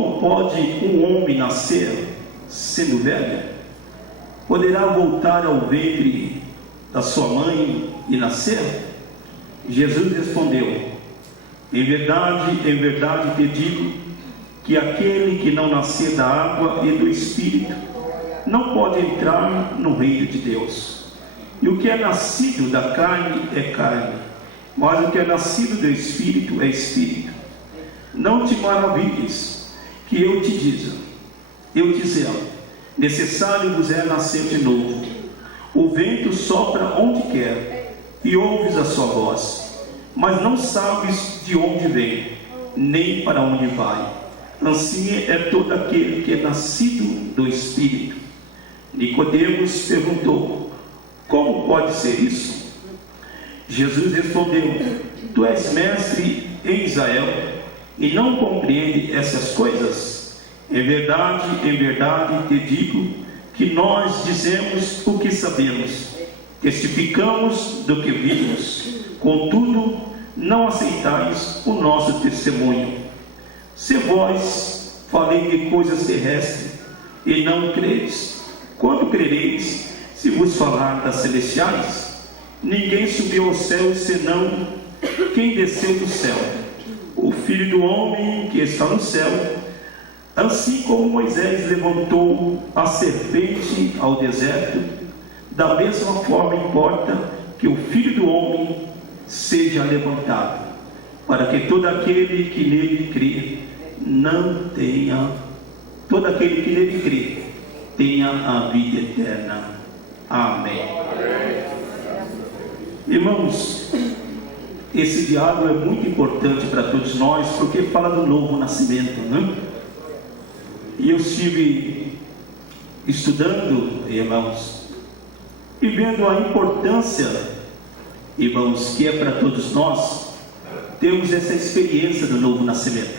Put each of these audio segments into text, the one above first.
como pode um homem nascer sendo velho? Poderá voltar ao ventre da sua mãe e nascer? Jesus respondeu: em verdade te digo, que aquele que não nascer da água e do Espírito não pode entrar no reino de Deus. E o que é nascido da carne é carne, mas o que é nascido do Espírito é Espírito. Não te maravilhes que eu te dizia, necessário vos é nascer de novo. O vento sopra onde quer, e ouves a sua voz, mas não sabes de onde vem, nem para onde vai. Assim é todo aquele que é nascido do Espírito. Nicodemos perguntou: como pode ser isso? Jesus respondeu: tu és mestre em Israel e não compreende essas coisas? Em verdade te digo que nós dizemos o que sabemos, testificamos do que vimos, contudo não aceitais o nosso testemunho. Se vós falei de coisas terrestres e não credes, quando crereis se vos falar das celestiais? Ninguém subiu ao céu senão quem desceu do céu, o Filho do homem que está no céu. Assim como Moisés levantou a serpente ao deserto, da mesma forma importa que o Filho do homem seja levantado, para que todo aquele que nele crê tenha a vida eterna. Amém. Irmãos, esse diálogo é muito importante para todos nós, porque fala do novo nascimento, né? E eu estive estudando, irmãos, e vendo a importância, irmãos, que é para todos nós termos essa experiência do novo nascimento.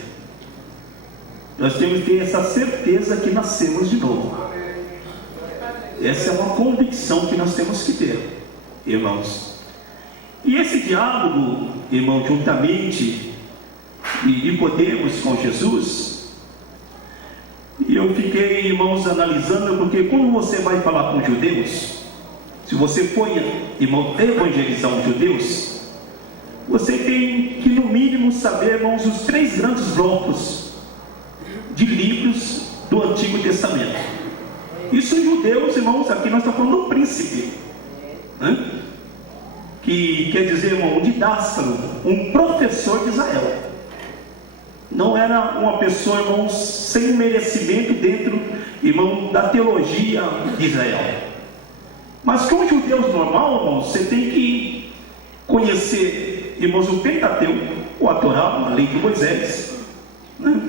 Nós temos que ter essa certeza que nascemos de novo. Essa é uma convicção que nós temos que ter, irmãos. E esse diálogo, irmão, juntamente de Nicodemos com Jesus, e eu fiquei, irmãos, analisando, porque quando você vai falar com judeus, se você for, irmão, evangelizar os judeus, você tem que no mínimo saber, irmãos, os 3 grandes blocos de livros do Antigo Testamento. Isso judeus, irmãos, aqui nós estamos falando do príncipe, né? Que quer dizer, irmão, um didáscalo, um professor de Israel. Não era uma pessoa, irmão, sem merecimento dentro, irmão, da teologia de Israel. Mas como judeus normal, irmão, você tem que conhecer, irmãos, o Pentateuco, ou a Torá, a lei de Moisés, né?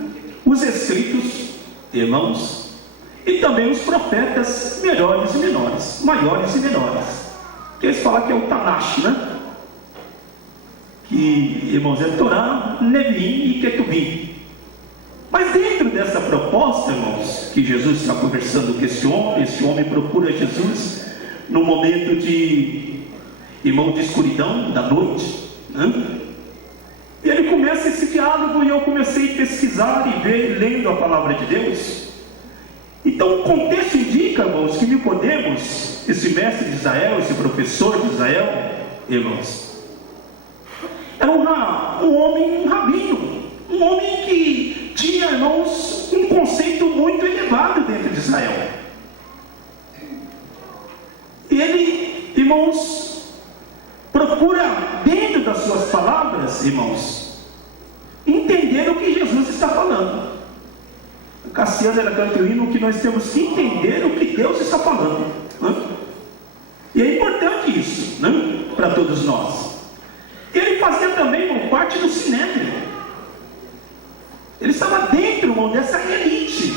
Os escritos, irmãos, e também os profetas maiores e menores, que eles falam que é o Tanakh, né? Que, irmãos, é Torá, Neviim e Ketuvim. Mas dentro dessa proposta, irmãos, que Jesus está conversando com esse homem procura Jesus no momento de, irmão, de escuridão da noite, né? E ele começa esse diálogo, e eu comecei a pesquisar e ver, lendo a palavra de Deus. Então o contexto indica, irmãos, que Nicodemos, esse mestre de Israel, esse professor de Israel, irmãos, era um homem rabino, um homem que tinha, irmãos, um conceito muito elevado dentro de Israel. E ele, irmãos, procura, dentro das suas palavras, irmãos, entender o que Jesus está falando. Cassiano era cantuíno que nós temos que entender o que Deus está falando, né? E é importante isso, né? Para todos nós. Ele fazia também, irmão, parte do Sinédrio. Ele estava dentro, irmão, dessa elite,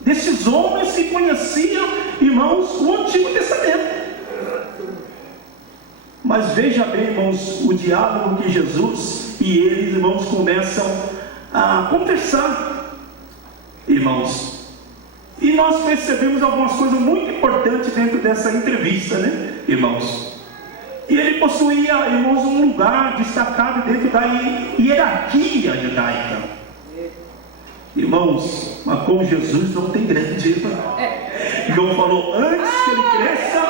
desses homens que conheciam, irmãos, o Antigo Testamento. Mas veja bem, irmãos, o diálogo que Jesus e eles, irmãos, começam a conversar, irmãos. E nós percebemos algumas coisas muito importantes dentro dessa entrevista, né, irmãos? E ele possuía, irmãos, um lugar destacado dentro da hierarquia judaica. Irmãos, mas com Jesus não tem grande. João falou, antes que ele cresça,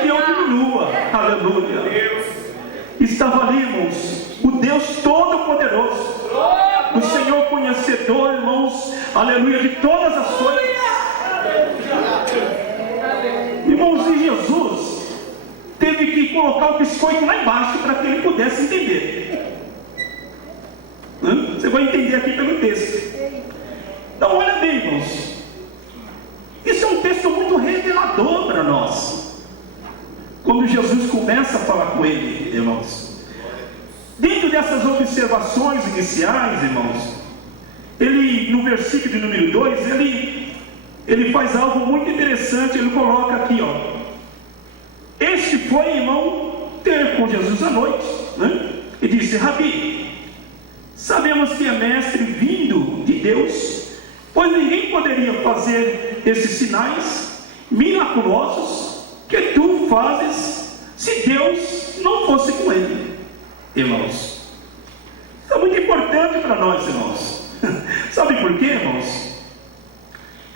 que eu diminua. Aleluia. Estava ali, irmãos, o Deus Todo-Poderoso, o Senhor conhecedor, irmãos, aleluia, de todas as coisas. Irmãos, e Jesus teve que colocar o biscoito lá embaixo para que ele pudesse entender. Você vai entender aqui pelo texto. Então olha bem, irmãos, isso é um texto muito revelador para nós. Quando Jesus começa a falar com ele, irmãos, dentro dessas observações iniciais, irmãos, ele, no versículo de número 2, ele faz algo muito interessante. Ele coloca aqui, este foi, irmão, ter com Jesus à noite, e disse, Rabi, sabemos que é mestre vindo de Deus, pois ninguém poderia fazer esses sinais miraculosos que tu fazes se Deus não fosse com ele. Irmãos, isso é muito importante para nós, irmãos. Sabe por quê, irmãos?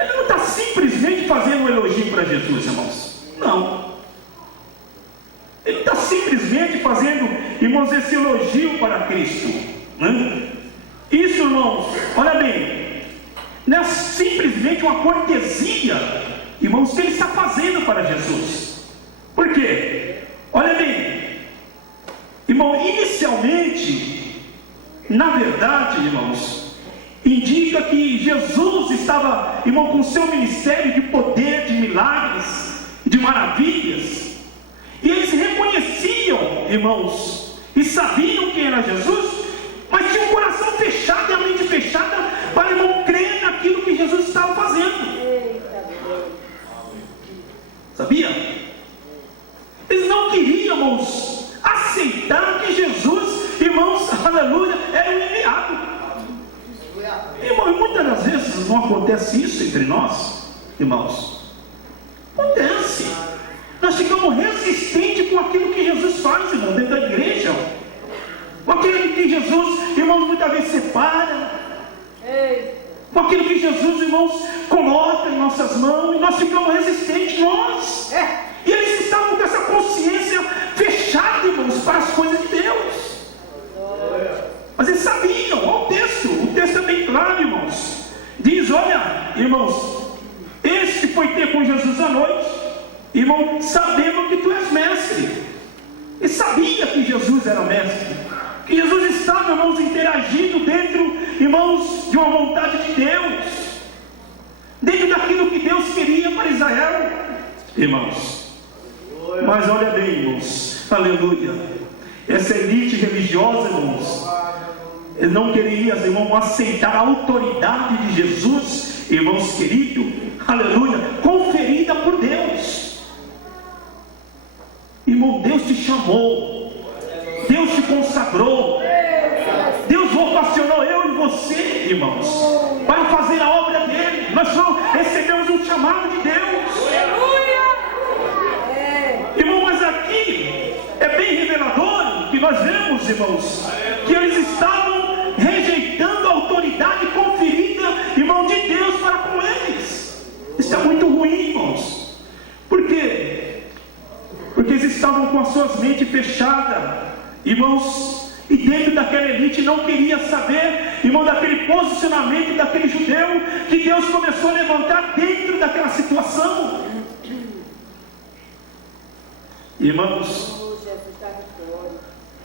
Ele não está simplesmente fazendo um elogio para Jesus, irmãos. Não. Ele está simplesmente fazendo, irmãos, esse elogio para Cristo. Isso, irmãos, olha bem, não é simplesmente uma cortesia, irmãos, que ele está fazendo para Jesus. Por quê? Olha bem, irmão, inicialmente, na verdade, irmãos, indica que Jesus estava, irmão, com seu ministério de poder, de milagres, de maravilhas, e eles reconheciam, irmãos, e sabiam quem era Jesus, mas tinha um coração fechado e a mente fechada para, irmão, crer naquilo que Jesus estava fazendo. Sabia? Eles não queriam, irmãos, aceitar que Jesus, irmãos, aleluia, era um enviado. Irmão, e muitas das vezes não acontece isso entre nós, irmãos. Acontece. Nós ficamos resistentes com aquilo que Jesus faz, irmão, dentro da igreja. Com aquilo que Jesus, irmãos, muitas vezes separa. Com aquilo que Jesus, irmãos, coloca em nossas mãos. E nós ficamos resistentes, nós. E eles estavam com essa consciência fechada, irmãos, para as coisas de Deus. Mas eles sabiam, olha o texto é bem claro, irmãos. Diz, olha, irmãos, este foi ter com Jesus à noite, irmão, sabendo que tu és mestre. Ele sabia que Jesus era mestre, que Jesus estava, irmãos, interagindo dentro, irmãos, de uma vontade de Deus, dentro daquilo que Deus queria para Israel, irmãos. Mas olha bem, irmãos, aleluia, essa elite religiosa, irmãos, ele não queria, irmãos, aceitar a autoridade de Jesus, irmãos queridos, aleluia, conferida por Deus. Irmão, Deus te chamou, Deus te consagrou, Deus vocacionou eu e você, irmãos, para fazer a obra dele. Nós recebemos um chamado de Deus. Irmão, mas aqui é bem revelador que nós vemos, irmãos, que eles estavam rejeitando a autoridade conferida, irmão, de Deus para com eles. Isso é muito ruim, irmãos. Por quê? Porque eles estavam com as suas mentes fechadas, irmãos, e dentro daquela elite não queria saber, irmão, daquele posicionamento daquele judeu que Deus começou a levantar dentro daquela situação. Irmãos,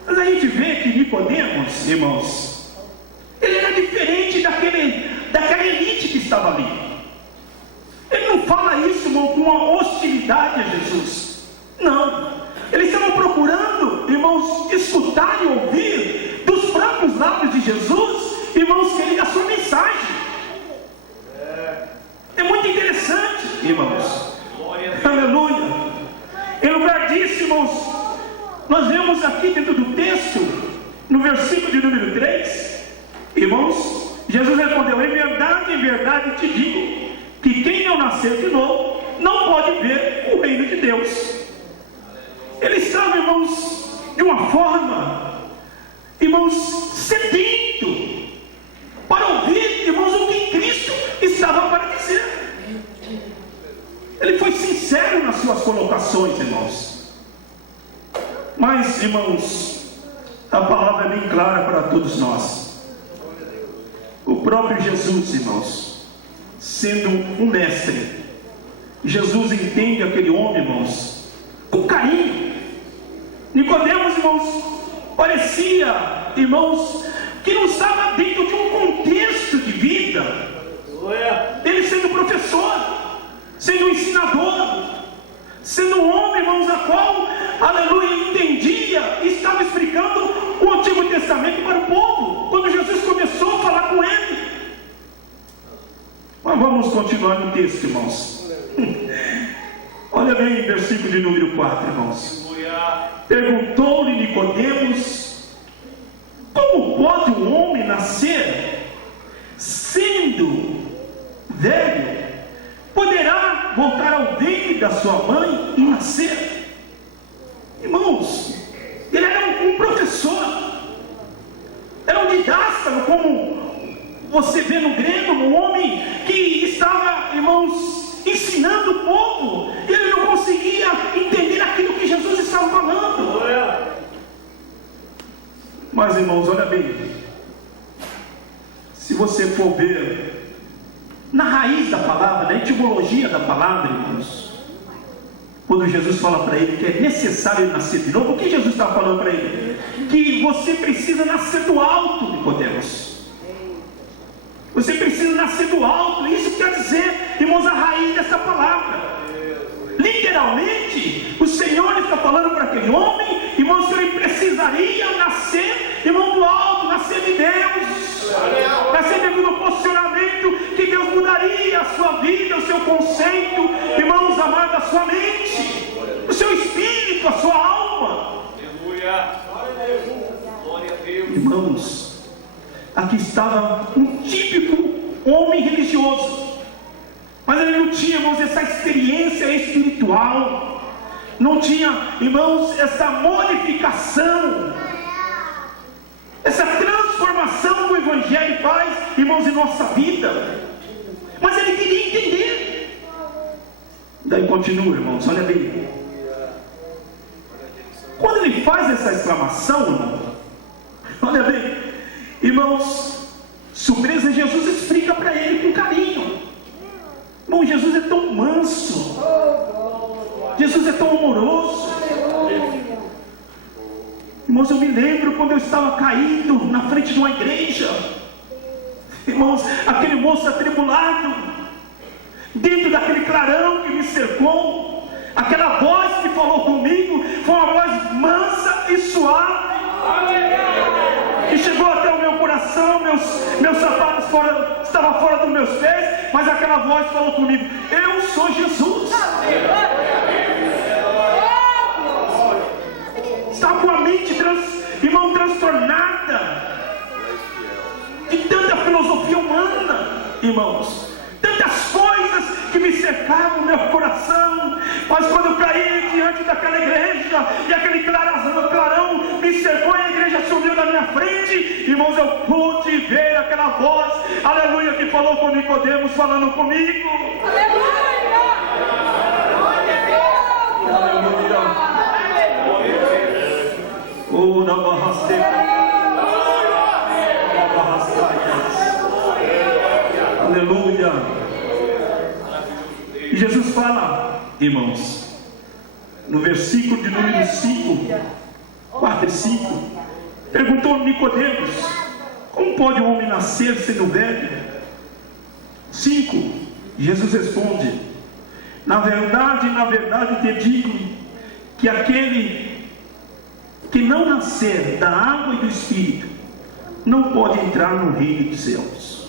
mas a gente vê que Nicodemos, irmãos, ele era diferente daquela elite que estava ali. Ele não fala isso, irmão, com uma hostilidade a Jesus. Não. Eles estavam procurando, irmãos, escutar e ouvir dos próprios lábios de Jesus, irmãos, a sua mensagem. É muito interessante, irmãos. Aleluia. Em lugar disso, irmãos, nós vemos aqui dentro do texto, no versículo de número 3, irmãos, Jesus respondeu, em verdade te digo, que quem não nascer de novo, não pode ver o reino de Deus. Ele estava, irmãos, de uma forma, irmãos, sedento, para ouvir, irmãos, o que Cristo foi sincero nas suas colocações, irmãos. Mas, irmãos, a palavra é bem clara para todos nós. O próprio Jesus, irmãos, sendo um mestre, Jesus entende aquele homem, irmãos, com carinho. Nicodemos, irmãos, parecia, irmãos, que não estava dentro de um contexto de vida. Ele sendo professor, sendo ensinador, sendo um homem, irmãos, a qual, aleluia, entendia e estava explicando o Antigo Testamento para o povo, quando Jesus começou a falar com ele. Mas vamos continuar no texto, irmãos. Olha bem, versículo de número 4, irmãos. Perguntou-lhe Nicodemos: como pode um homem nascer sendo velho? Poderá voltar ao ventre da sua mãe e nascer? Irmãos, ele era um professor, era um didástalo, como você vê no grego, um homem que estava, irmãos, ensinando o povo. Ele não conseguia entender aquilo que Jesus estava falando. Mas, irmãos, olha bem, se você for ver na raiz da palavra, na etimologia da palavra, irmãos, quando Jesus fala para ele que é necessário ele nascer de novo, o que Jesus está falando para ele? Que você precisa nascer do alto, Nicodemos. Você precisa nascer do alto. Isso quer dizer, irmãos, a raiz dessa palavra. Literalmente, o Senhor está falando para aquele homem, irmãos, que ele precisaria nascer, irmão, do alto, nascer de Deus, nascer devido ao posicionamento, que Deus mudaria a sua vida, o seu conceito, irmãos amados, a sua mente, o seu espírito, a sua alma. Irmãos, aqui estava um típico homem religioso, mas ele não tinha, irmãos, essa experiência espiritual, não tinha, irmãos, essa modificação, essa transformação que o Evangelho faz, irmãos, em nossa vida. Mas ele queria entender. Daí continua, irmãos, olha bem. Quando ele faz essa exclamação, irmão, olha bem, irmãos, surpresa, Jesus explica para ele com carinho. Irmão, Jesus é tão manso, Jesus é tão amoroso. Irmãos, eu me lembro quando eu estava caído na frente de uma igreja, irmãos, aquele moço atribulado, dentro daquele clarão que me cercou, aquela voz que falou comigo foi uma voz mansa e suave, que chegou até o meu coração. Meus sapatos estavam fora dos meus pés, mas aquela voz falou comigo: eu sou Jesus. Estava com a mente, irmão, transtornada de tanta filosofia humana, irmãos, tantas coisas que me cercavam o meu coração. Mas quando eu caí diante daquela igreja e aquele clarão me cercou e a igreja subiu na minha frente, irmãos, eu pude ver aquela voz, aleluia, que falou com Nicodemos, falando comigo. Aleluia! Aleluia! Oh, na aleluia! E Jesus fala, irmãos, no versículo de número 5, 4 e 5, perguntou Nicodemos: como pode um homem nascer sendo velho? 5, Jesus responde: na verdade te digo, que aquele que não nascer da água e do Espírito não pode entrar no reino dos céus,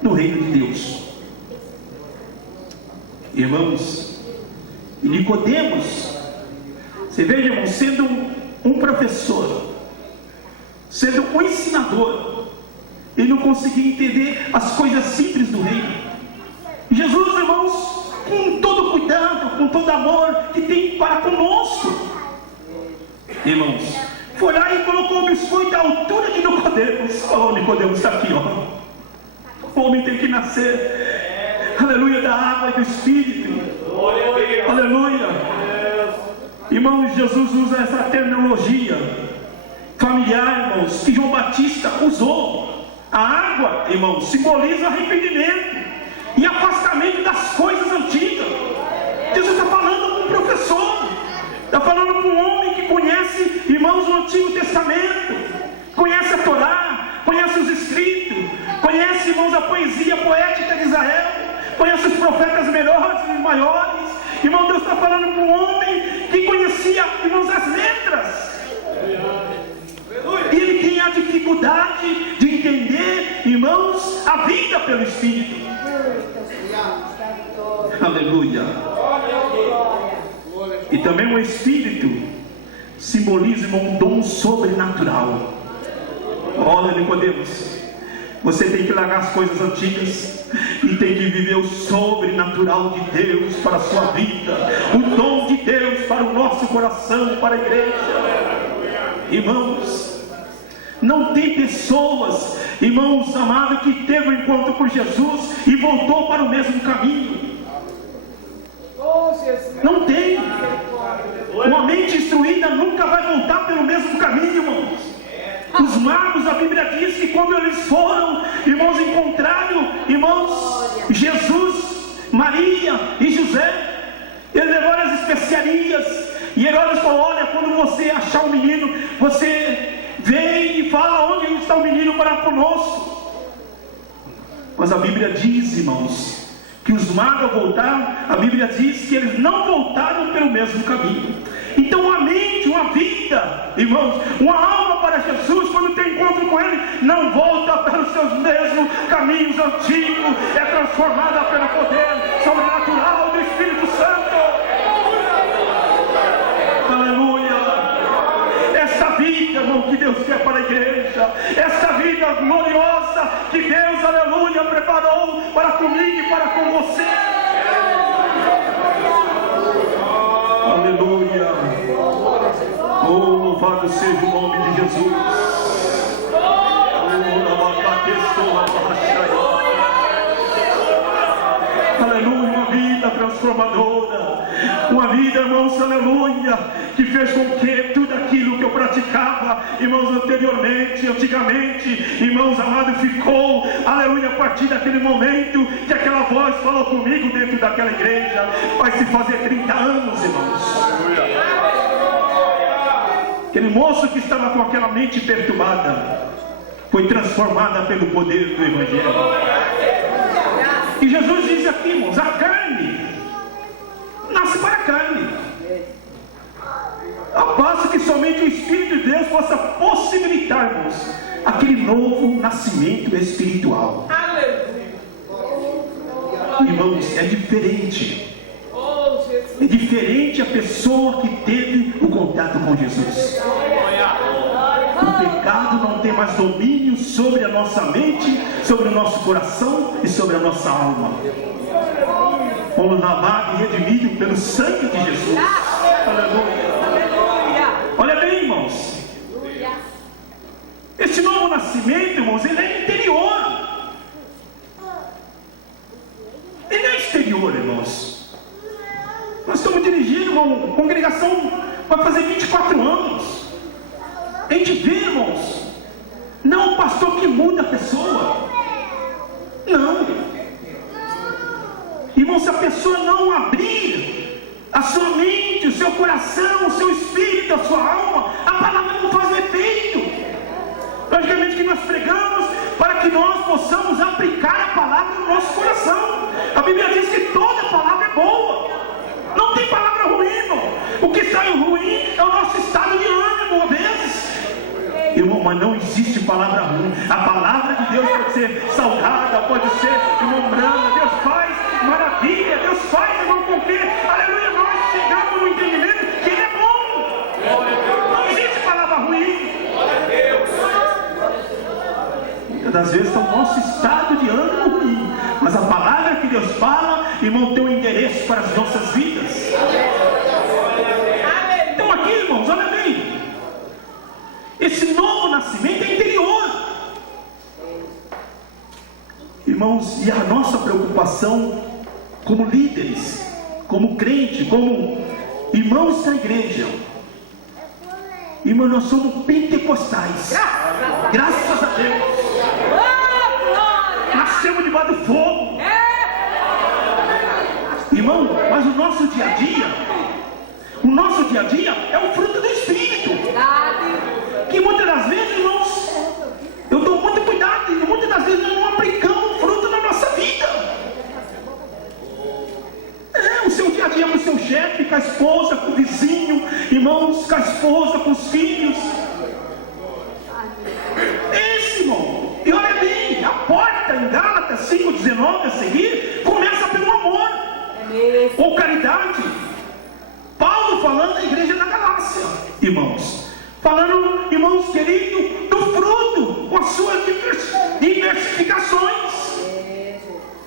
no reino de Deus. Irmãos, e Nicodemos, você veja, irmão, sendo um professor, sendo um ensinador, ele não conseguia entender as coisas simples do reino. Jesus, irmãos, com todo cuidado, com todo amor que tem para conosco, irmãos, foi lá e colocou o biscoito à altura de Nicodemos. Oh, Nicodemos está aqui, ó. O homem tem que nascer, aleluia, da água e do Espírito. Aleluia. Irmãos, Jesus usa essa terminologia familiar, irmãos, que João Batista usou. A água, irmãos, simboliza arrependimento e afastamento das coisas antigas. Jesus está falando com um professor, está falando com um homem que conhece, irmãos, o Antigo Testamento, conhece a Torá, conhece os escritos, conhece, irmãos, a poesia poética de Israel, conhece os profetas melhores e maiores. Irmão, Deus está falando com um homem que conhecia, irmãos, as letras. E ele tem a dificuldade de entender, irmãos, a vida pelo Espírito. Aleluia. E também o Espírito simboliza um dom sobrenatural. Olha, Nicodemos, você tem que largar as coisas antigas e tem que viver o sobrenatural de Deus para a sua vida, o dom de Deus para o nosso coração, para a igreja. Irmãos, não tem pessoas, irmãos amados, que teve um encontro com Jesus e voltou para o mesmo caminho. Não tem. Uma mente instruída nunca vai voltar pelo mesmo caminho, irmãos. Os magos, a Bíblia diz que quando eles foram, irmãos, encontraram, irmãos, Jesus, Maria e José, eles levaram as especiarias, e Herodes falou: olha, quando você achar o menino, você vem e fala onde está o menino para conosco. Mas a Bíblia diz, irmãos, que os magos voltaram, a Bíblia diz que eles não voltaram pelo mesmo caminho. Então uma mente, uma vida, irmãos, uma alma para Jesus, quando tem encontro com Ele, não volta pelos seus mesmos caminhos antigos, é transformada pelo poder sobrenatural do Espírito Santo. Aleluia. Essa vida, irmão, que Deus quer para a igreja, essa vida gloriosa que Deus, aleluia, preparou para comigo e para com você. Aleluia. Oh, louvado seja o nome de Jesus. Aleluia, uma vida transformadora, uma vida, irmãos, aleluia, que fez com que tudo aquilo que eu praticava, irmãos, antigamente, irmãos amados, ficou, aleluia, a partir daquele momento que aquela voz falou comigo dentro daquela igreja. Vai se fazer 30 anos, irmãos. Aquele moço que estava com aquela mente perturbada foi transformada pelo poder do Evangelho. E Jesus diz aqui, irmãos, a carne nasce para a carne, ao passo que somente o Espírito de Deus possa possibilitar, irmãos, aquele novo nascimento espiritual. Irmãos, é diferente. É diferente a pessoa que teve o contato com Jesus. O pecado não tem mais domínio sobre a nossa mente, sobre o nosso coração e sobre a nossa alma. Fomos lavados e redimidos pelo sangue de Jesus. Aleluia. Olha bem, irmãos, este novo nascimento, irmãos, ele é interior. Ele é exterior, irmãos. Nós estamos dirigindo uma congregação, vai fazer 24 anos. A gente vê, irmãos, não o pastor que muda a pessoa. Não. Irmão, se a pessoa não abrir a sua mente, o seu coração, o seu espírito, a sua alma, a palavra não faz efeito. Logicamente que nós pregamos para que nós possamos aplicar a palavra no nosso coração. A Bíblia diz que toda palavra é boa. Não tem palavra ruim, irmão. O que sai ruim é o nosso estado de ânimo, às vezes. Irmão, mas não existe palavra ruim. A palavra de Deus pode ser salgada, pode ser, irmão, branda. Deus faz maravilha. Deus faz, irmão, com que, aleluia, nós chegamos no entendimento que Ele é bom. Não existe palavra ruim. Muitas das vezes é o nosso estado de ânimo ruim. Mas a palavra que Deus fala, irmão, tem um endereço para as nossas vidas. Então aqui, irmãos, olha bem. Esse novo nascimento é interior. Irmãos, e a nossa preocupação como líderes, como crente, como irmãos da igreja, irmão, nós somos pentecostais. Graças a Deus. Nascemos debaixo do fogo. Irmão, mas o nosso dia a dia é o fruto do Espírito. Que muitas das vezes, irmãos, eu dou muito cuidado, e muitas das vezes nós não aplicamos o fruto na nossa vida. O seu dia a dia com o seu chefe, com a esposa, com o vizinho, irmãos, com a esposa, com os filhos. Esse, irmão, e olha bem, a porta em Gálatas 5,19 a seguir, começa pelo amor, ou caridade. Paulo falando da igreja da Galácia, irmãos, falando, irmãos queridos, do fruto, com as suas diversificações,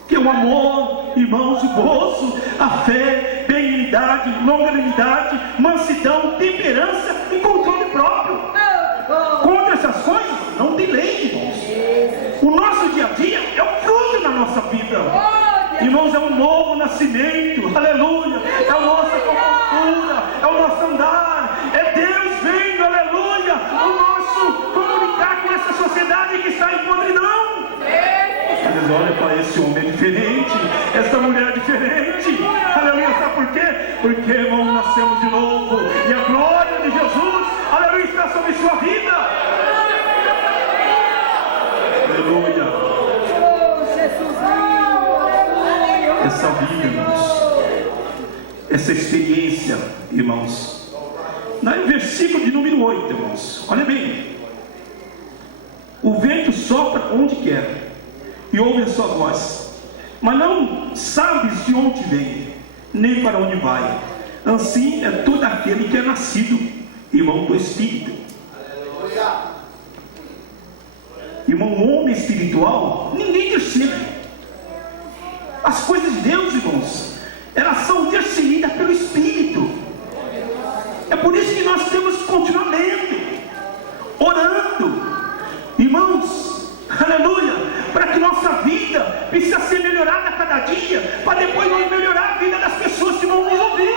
que é o amor, irmãos, o gozo, a fé, benignidade, longanimidade, mansidão, temperança e controle próprio. Contra essas coisas não tem lei, irmãos. O nosso dia a dia é o fruto da nossa vida, irmãos, é um novo nascimento, aleluia, é a nossa compostura, é o nosso andar, é Deus vendo, aleluia, o nosso comunicar com essa sociedade que está em podridão. Eles olham para esse homem diferente, essa mulher diferente, aleluia, sabe por quê? Porque, irmão, nascemos de novo, e a glória de Jesus, aleluia, está sobre sua vida, aleluia. Essa vida, irmãos, essa experiência, irmãos, no versículo de número 8, irmãos, olha bem, o vento sopra onde quer, e ouve a sua voz, mas não sabes de onde vem, nem para onde vai. Assim é todo aquele que é nascido, irmão, do Espírito. Irmão, o homem espiritual, ninguém percebe. As coisas de Deus, irmãos, elas são discernidas pelo Espírito. É por isso que nós temos que continuar lendo, orando, irmãos, aleluia, para que nossa vida precisa ser melhorada a cada dia, para depois nós melhorar a vida das pessoas que vão nos ouvir.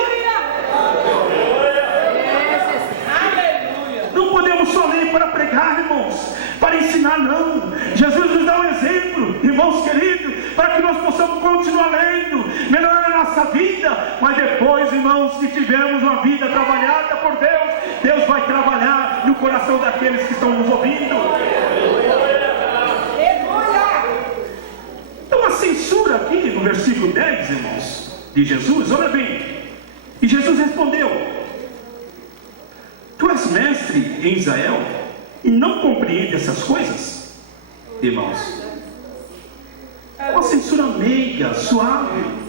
Não podemos só ler para pregar, irmãos, para ensinar, não. Jesus nos dá um exemplo, irmãos queridos, para que nós possamos continuar lendo, melhorar a nossa vida, mas depois, irmãos, se tivermos uma vida trabalhada por Deus, Deus vai trabalhar no coração daqueles que estão nos ouvindo. Então a censura aqui no versículo 10, irmãos, de Jesus, olha bem, e Jesus respondeu: tu és mestre em Israel e não compreende essas coisas? Irmãos, é uma censura meiga, suave.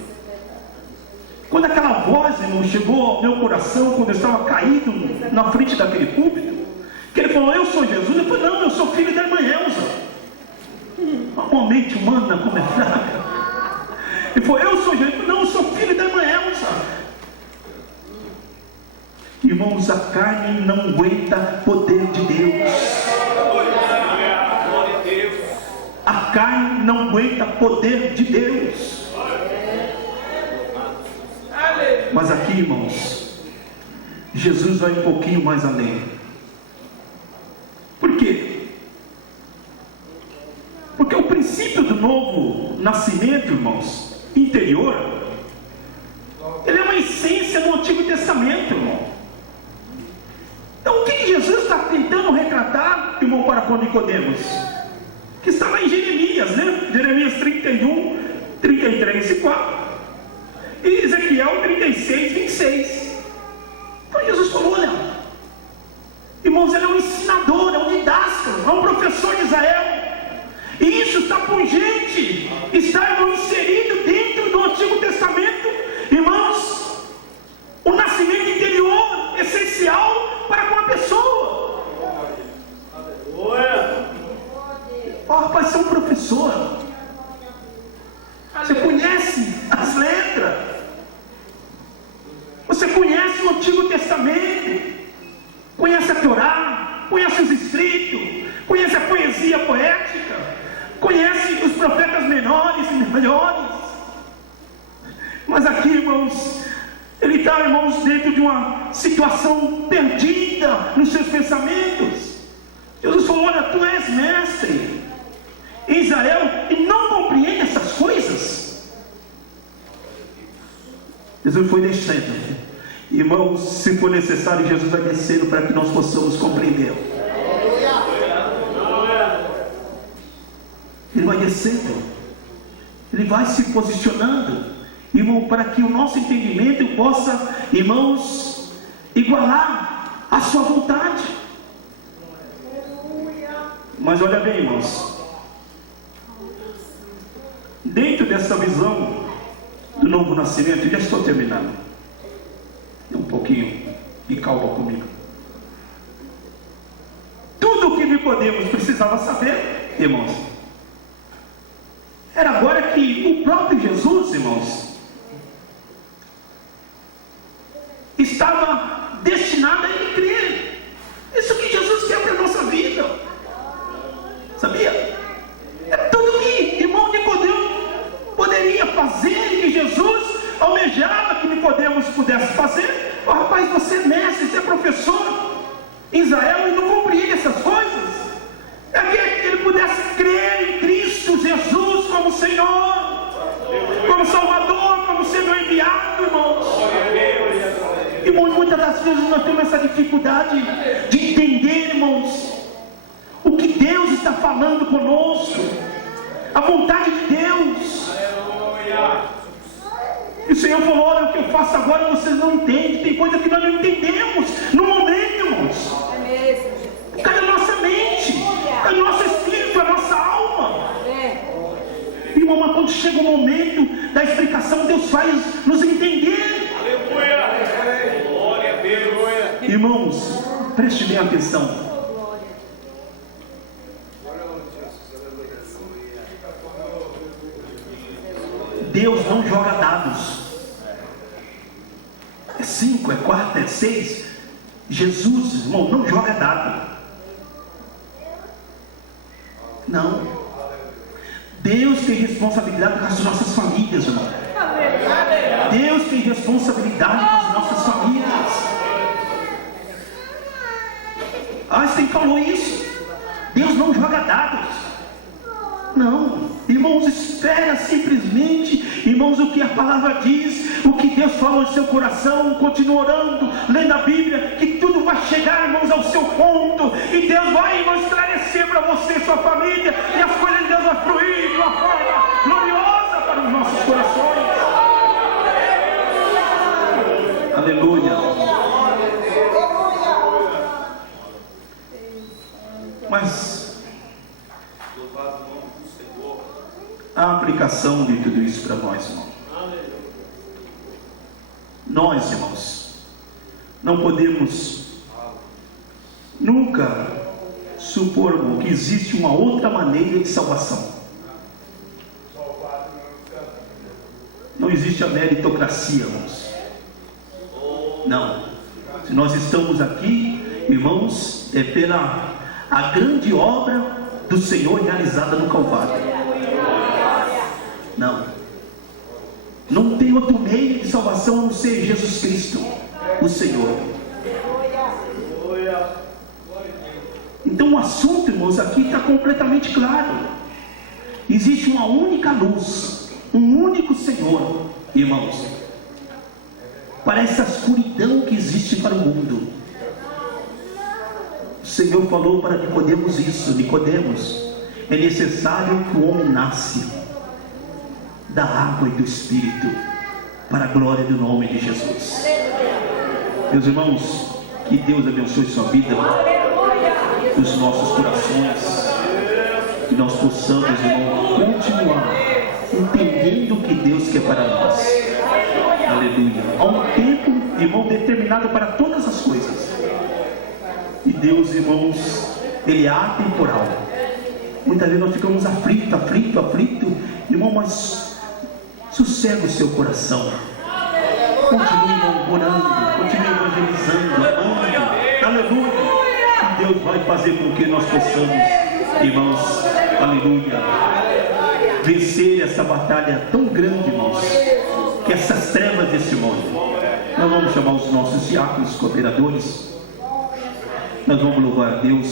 Quando aquela voz, irmão, chegou ao meu coração, quando eu estava caído na frente daquele púlpito, que ele falou: eu sou Jesus. Eu falei: não, eu sou filho da irmã Elza. Uma mente humana como é fraca. Ele falou: eu sou Jesus. Eu falei: não, eu sou filho da irmã Elza. Irmãos, a carne não aguenta poder de Deus. A carne não aguenta poder de Deus. Mas aqui, irmãos, Jesus vai um pouquinho mais além. Por quê? Porque o princípio do novo nascimento, irmãos, interior, ele é uma essência do Antigo Testamento, irmão. Então o que Jesus está tentando retratar, irmão, para com Nicodemos? Que está lá em Jeremias, né? Jeremias 31, 33 e 4. E Ezequiel 36, 26. Então Jesus falou: olha, irmãos, ele é um ensinador, é um didáscalo, é um professor de Israel. E isso está pungente, está, irmão, inserido dentro do Antigo Testamento. Irmãos, o nascimento interior essencial para com a pessoa. Ó, rapaz, você é um professor, você conhece as letras, você conhece o Antigo Testamento, conhece a Torá, conhece os escritos, conhece a poesia poética, conhece os profetas menores e maiores. Mas aqui, irmãos, ele está, irmãos, dentro de uma situação perdida nos seus pensamentos. Jesus falou: olha, tu és mestre em Israel e não compreende essas coisas. Jesus foi descendo. Irmãos, se for necessário, Jesus vai descendo para que nós possamos compreender. Ele vai descendo, ele vai se posicionando, irmão, para que o nosso entendimento possa, irmãos, igualar a sua vontade. Mas olha bem, irmãos, dentro dessa visão do novo nascimento, eu já estou terminando, um pouquinho de calma comigo. Tudo o que Nicodemos precisava saber, irmãos, era agora que o próprio Jesus, irmãos, estava destinado a ele crer. Isso que Jesus quer para a nossa vida, sabia? É tudo que, irmão, Nicodemos poderia fazer, que Jesus almejava que Nicodemos pudesse fazer. Oh, rapaz, você é mestre, você é professor em Israel e não compreende essas coisas. É que ele pudesse crer em Cristo Jesus como Senhor, como Salvador, como sendo enviado, irmãos. Irmãos, muitas das vezes nós temos essa dificuldade de entender, irmãos, o que Deus está falando conosco, a vontade de Deus. E o Senhor falou: olha, o que eu faço agora vocês não entendem. Tem coisa que nós não entendemos no momento, irmãos. Por causa da nossa mente, do nosso espírito, da nossa alma. Irmão, mas quando chega o momento da explicação, Deus faz nos entender. Irmãos, preste bem atenção. Deus não joga dados. É 5, é 4, é 6. Jesus, irmão, não joga dado. Não. Deus tem responsabilidade com as nossas famílias, irmão. Deus tem responsabilidade com as nossas famílias. Einstein falou isso. Deus não joga dados. Não, irmãos, espera simplesmente, irmãos, o que a palavra diz, o que Deus falou no seu coração. Continua orando, lendo a Bíblia, que tudo vai chegar, irmãos, ao seu ponto, e Deus vai, irmãos, esclarecer para você e sua família, e as coisas de Deus vão fluir de uma forma gloriosa para os nossos corações. Aleluia. Mas a aplicação de tudo isso para nós, irmão. Nós, irmãos, não podemos nunca supor, irmão, que existe uma outra maneira de salvação. Não existe a meritocracia, irmãos. Não. Se nós estamos aqui, irmãos, é pela a grande obra do Senhor realizada no Calvário. Não tem outro meio de salvação a não ser Jesus Cristo, o Senhor. Então o assunto, irmãos, aqui está completamente claro. Existe uma única luz, um único Senhor, irmãos, para essa escuridão que existe para o mundo. O Senhor falou para Nicodemos isso: Nicodemos, é necessário que o homem nasça da água e do Espírito, para a glória do nome de Jesus. Meus irmãos, que Deus abençoe sua vida, os nossos corações, que nós possamos, irmão, continuar entendendo o que Deus quer para nós. Aleluia. Há um tempo, irmão, determinado para todas as coisas, e Deus, irmãos, Ele é atemporal. Muitas vezes nós ficamos aflitos, irmão, mas sossega o seu coração. Continue orando, continue evangelizando, amando. Aleluia. E Deus vai fazer com que nós possamos, irmãos, aleluia, vencer essa batalha tão grande, irmãos, que essas chamar os nossos diáconos, cooperadores. Nós vamos louvar a Deus.